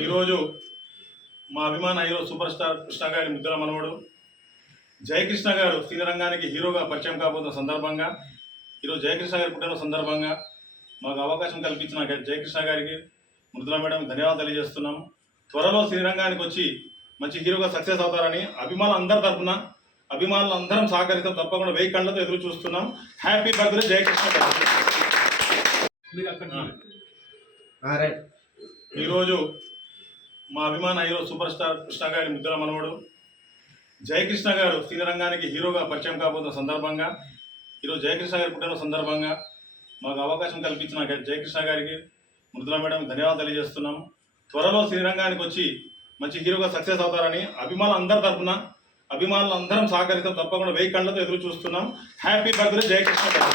ఈరోజు మా అభిమాన హీరో సూపర్ స్టార్ కృష్ణ గారి ముద్దుల మనవడు జయకృష్ణ గారు సినీ రంగానికి హీరోగా పరిచయం కాబోతున్న సందర్భంగా ఈరోజు జయకృష్ణ గారి పుట్టిన సందర్భంగా మాకు అవకాశం కల్పించిన జయకృష్ణ గారికి ముద్దుల మేడం ధన్యవాదాలు తెలియజేస్తున్నాము. త్వరలో సినీ రంగానికి వచ్చి మంచి హీరోగా సక్సెస్ అవుతారని అభిమానులందరి తరఫున అభిమానులందరం సహకరిస్తాం. తప్పకుండా 1000 కళ్ళతో ఎదురు చూస్తున్నాం. హ్యాపీ బర్త్డే జయకృష్ణ గారు. ఈరోజు మా అభిమాన హీరో సూపర్ స్టార్ కృష్ణ గారి ముద్దుల మనవడు జయకృష్ణ గారు సినీ రంగానికి హీరోగా పరిచయం కాబోతున్న సందర్భంగా ఈరోజు జయకృష్ణ గారి పుట్టిన సందర్భంగా మాకు అవకాశం కల్పించిన జయకృష్ణ గారికి ముద్దుల మేడం ధన్యవాదాలు తెలియజేస్తున్నాము. త్వరలో సినీ రంగానికి వచ్చి మంచి హీరోగా సక్సెస్ అవుతారని అభిమానులందరి తరఫున అభిమానులందరం సహకరిస్తాం. తప్పకుండా 1000 కళ్ళతో ఎదురు చూస్తున్నాం. హ్యాపీ బర్త్డే జయకృష్ణ గారు.